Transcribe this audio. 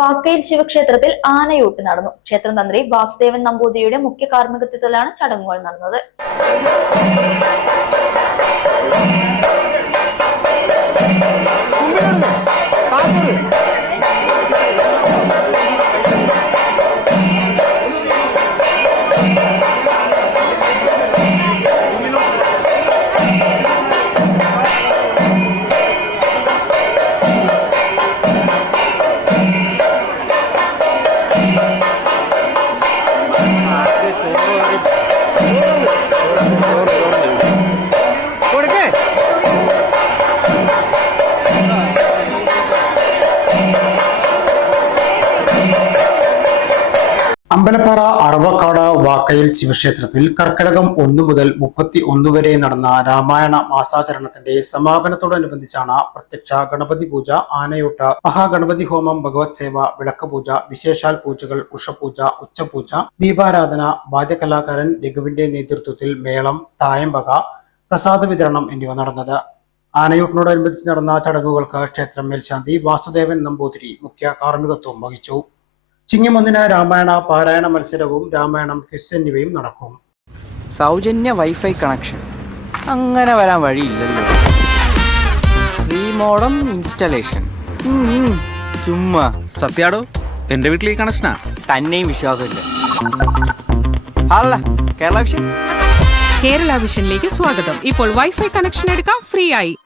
വാക്കയിൽ ശിവക്ഷേത്രത്തിൽ ആനയൂട്ട് നടന്നു. ക്ഷേത്രം തന്ത്രി വാസുദേവൻ നമ്പൂതിരിയുടെ മുഖ്യ കാർമ്മികത്വത്തിലാണ് ചടങ്ങുകൾ നടന്നത്. അമ്പലപ്പാറ അറവക്കാട് വാക്കയിൽ ശിവക്ഷേത്രത്തിൽ കർക്കിടകം ഒന്നു മുതൽ മുപ്പത്തി ഒന്ന് വരെ നടന്ന രാമായണ മാസാചരണത്തിന്റെ സമാപനത്തോടനുബന്ധിച്ചാണ് പ്രത്യക്ഷ ഗണപതി പൂജ ആനയൂട്ട് മഹാഗണപതി ഹോമം ഭഗവത് സേവ വിളക്ക് പൂജ വിശേഷാൽ പൂജകൾ ഉഷപൂജ ഉച്ചപൂജ ദീപാരാധന വാദ്യകലാകാരൻ രഘുവിന്റെ നേതൃത്വത്തിൽ മേളം തായമ്പക പ്രസാദ വിതരണം എന്നിവ നടന്നത്. ആനയൂട്ടിനോടനുബന്ധിച്ച് നടന്ന ചടങ്ങുകൾക്ക് ക്ഷേത്രം മേൽശാന്തി വാസുദേവൻ നമ്പൂതിരി മുഖ്യ കാർമ്മികത്വം വഹിച്ചു. ചിങ്ങമൊന്നിന് രാമായണ പാരായണ മത്സരവും രാമായണം ക്വിസ് എന്നിവയും നടക്കും. സൗജന്യ വൈഫൈ കണക്ഷൻ. അങ്ങനെ വരാൻ വഴിയില്ലല്ലോ. Free modem installation. ചുമ്മാ. സത്യാടോ എന്റെ വീട്ടിൽ ഈ കണക്ഷനാ? തന്നെയും വിശ്വാസമില്ല. അല്ല കേരള വിഷൻ. കേരള വിഷനിലേക്ക് സ്വാഗതം. ഇപ്പോൾ വൈഫൈ കണക്ഷൻ എടുക്കാം ഫ്രീ ആയി